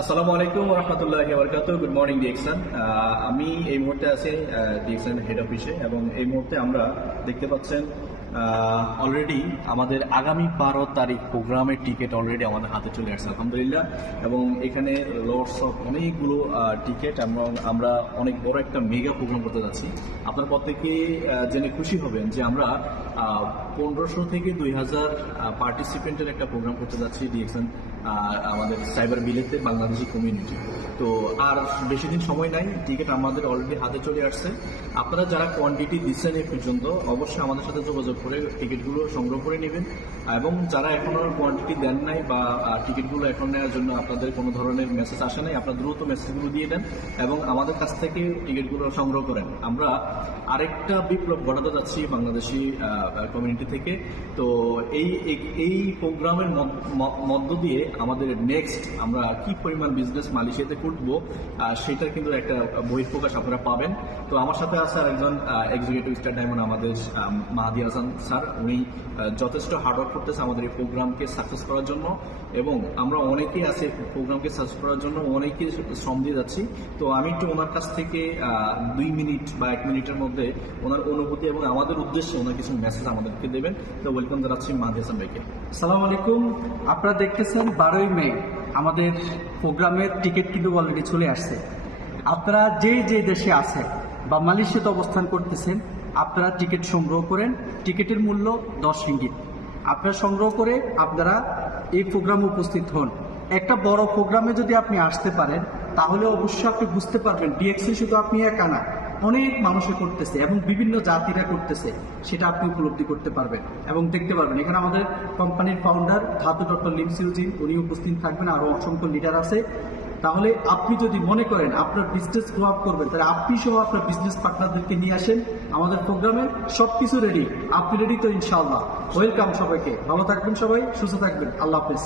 আসসালামু আলাইকুম রহমতুল্লাহি বারাকাতুহু। Good morning DXN. আমি এই মুহূর্তে আছি ডিএক্সন হেড অফিসে এবং এই মুহূর্তে আমরা দেখতে পাচ্ছেন অলরেডি আমাদের আগামী 12 তারিখ প্রোগ্রামের টিকিট অলরেডি আমাদের হাতে চলে আসছে আলহামদুলিল্লাহ। এবং এখানে লটস অফ অনেকগুলো টিকিট এবং আমরা অনেক বড় একটা মেগা প্রোগ্রাম করতে যাচ্ছি। আপনার প্রত্যেকে জেনে খুশি হবেন যে আমরা 1500 থেকে 2000 পার্টিসিপেন্টের একটা প্রোগ্রাম করতে যাচ্ছি ডিএক্সন আমাদের সাইবার বিলেতে বাংলাদেশি কমিউনিটি। তো আর বেশি দিন সময় নাই, টিকিট আমাদের অলরেডি হাতে চলে আসছে। আপনারা যারা কোয়ান্টিটি দিচ্ছেন এ পর্যন্ত অবশ্যই আমাদের সাথে যোগাযোগ করে টিকিটগুলো সংগ্রহ করে নেবেন, এবং যারা এখনো কোয়ান্টিটি দেন নাই বা টিকিটগুলো এখন নেওয়ার জন্য আপনাদের কোনো ধরনের মেসেজ আসে নাই, আপনারা দ্রুত মেসেজগুলো দিয়ে দেন এবং আমাদের কাছ থেকে টিকিটগুলো সংগ্রহ করেন। আমরা আরেকটা বিপ্লব ঘটাতে যাচ্ছি বাংলাদেশি কমিউনিটি থেকে। তো এই প্রোগ্রামের মধ্য দিয়ে আমাদের নেক্সট আমরা কি পরিমাণ বিজনেস মালয়েশিয়াতে করবো সেটার কিন্তু একটা বহিঃপ্রকাশ আপনারা পাবেন। তো আমার সাথে আছে আরেকজন এক্সিকিউটিভ স্টার ডায়মন্ড আমাদের মাহাদি হাসান স্যার। উনি যথেষ্ট হার্ডওয়ার্ক করতেছে আমাদের এই প্রোগ্রামকে সাকসেস করার জন্য, এবং আমরা অনেকেই আছে প্রোগ্রামকে সাকসেস করার জন্য অনেকে শ্রম দিয়ে যাচ্ছি। তো আমি একটু ওনার কাছ থেকে 2 মিনিট বা 1 মিনিটের মধ্যে ওনার অনুভূতি এবং আমাদের উদ্দেশ্যে ওনার কিছু মেসেজ আমাদেরকে দেবেন। তো ওয়েলকাম জানাচ্ছি মাহাদি হাসান ভাইকে। আসসালামু আলাইকুম। আপনারা দেখতেছেন 12ই মে আমাদের প্রোগ্রামের টিকিট কিন্তু অলরেডি চলে আসছে। আপনারা যে দেশে আছে বা মালয়েশিয়াতে অবস্থান করতেছেন, আপনারা টিকিট সংগ্রহ করেন। টিকিটের মূল্য 10 রিঙ্গিত। আপনারা সংগ্রহ করে আপনারা এই প্রোগ্রামে উপস্থিত হন। একটা বড় প্রোগ্রামে যদি আপনি আসতে পারেন তাহলে অবশ্যই আপনি বুঝতে পারবেন ডিএক্সি শুধু আপনি একা না, অনেক মানুষে করতেছে এবং বিভিন্ন জাতিরা করতেছে, সেটা আপনি উপলব্ধি করতে পারবেন এবং দেখতে পারবেন। এখানে আমাদের কোম্পানির ফাউন্ডার ধাতু ডক্টর লিমসিউজিন উনি উপস্থিত থাকবেন, আরও অসংখ্য লিডার আছে। তাহলে আপনি যদি মনে করেন আপনার বিজনেস গ্রো আপ করবেন, তাহলে আপনি সহ আপনার বিজনেস পার্টনারদেরকে নিয়ে আসেন আমাদের প্রোগ্রামে। সবকিছু রেডি, আপনি রেডি তো ইনশাআল্লাহ। ওয়েলকাম সবাইকে। ভালো থাকবেন সবাই, সুস্থ থাকবেন। আল্লাহ হাফেজ।